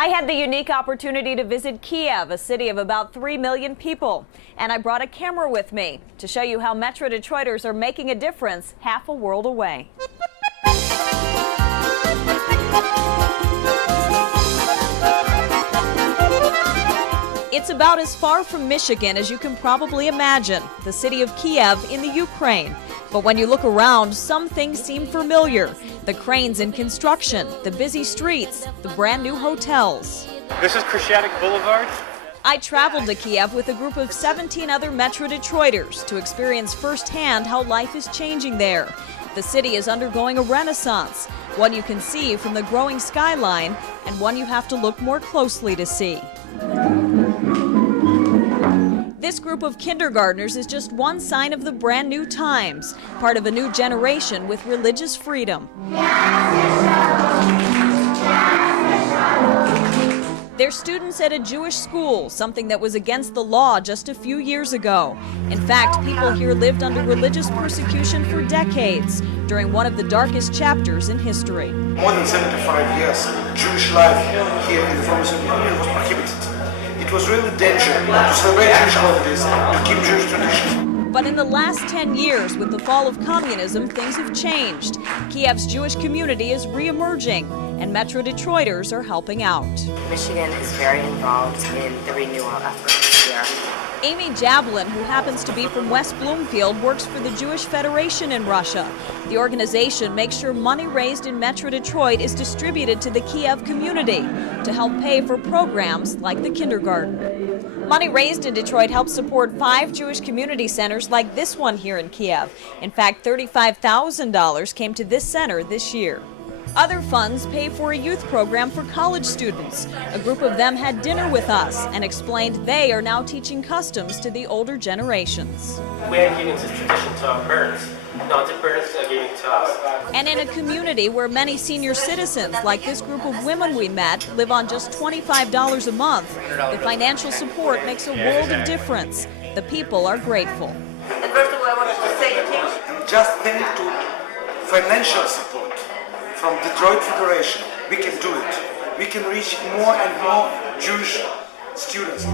I had the unique opportunity to visit Kiev, a city of about 3 million people. And I brought a camera with me to show you how Metro Detroiters are making a difference half a world away. It's about as far from Michigan as you can probably imagine, the city of Kiev in the Ukraine. But when you look around, some things seem familiar. The cranes in construction, the busy streets, the brand new hotels. This is Krishyatik Boulevard. I traveled to Kiev with a group of 17 other Metro Detroiters to experience firsthand how life is changing there. The city is undergoing a renaissance, one you can see from the growing skyline and one you have to look more closely to see. This group of kindergartners is just one sign of the brand new times, part of a new generation with religious freedom. They're students at a Jewish school, something that was against the law just a few years ago. In fact, people here lived under religious persecution for decades, during one of the darkest chapters in history. More than 75 years, Jewish life here in the former Soviet Union was prohibited. It was really dangerous to celebrate Jewish holidays, to keep Jewish tradition. But in the last 10 years, with the fall of communism, things have changed. Kiev's Jewish community is re-emerging, and Metro Detroiters are helping out. Michigan is very involved in the renewal efforts here. Amy Jablin, who happens to be from West Bloomfield, works for the Jewish Federation in Russia. The organization makes sure money raised in Metro Detroit is distributed to the Kiev community to help pay for programs like the kindergarten. Money raised in Detroit helps support 5 Jewish community centers like this one here in Kiev. In fact, $35,000 came to this center this year. Other funds pay for a youth program for college students. A group of them had dinner with us and explained they are now teaching customs to the older generations. We are giving this tradition to our parents. No, the parents are giving to us. And in a community where many senior citizens, like this group of women we met, live on just $25 a month, the financial support makes a world of difference. The people are grateful. And first of all, I wanted to say thank you. Just thanks to financial support from Detroit Federation, we can do it. We can reach more and more Jewish students.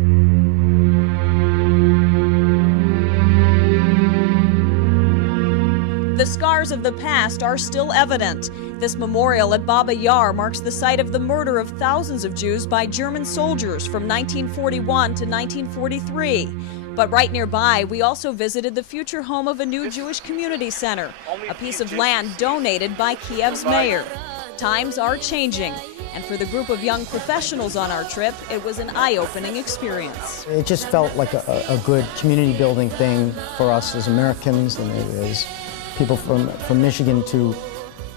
The scars of the past are still evident. This memorial at Baba Yar marks the site of the murder of thousands of Jews by German soldiers from 1941 to 1943. But right nearby, we also visited the future home of a new Jewish community center, a piece of land donated by Kiev's mayor. Times are changing, and for the group of young professionals on our trip, it was an eye-opening experience. It just felt like a good community-building thing for us as Americans and as people from Michigan to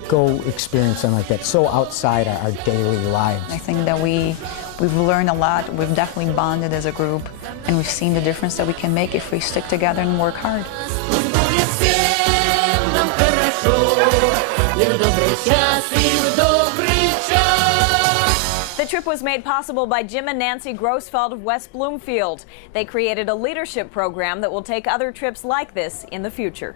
go experience something like that, so outside our daily lives. I think that we've learned a lot. We've definitely bonded as a group, and we've seen the difference that we can make if we stick together and work hard. The trip was made possible by Jim and Nancy Grosfeld of West Bloomfield. They created a leadership program that will take other trips like this in the future.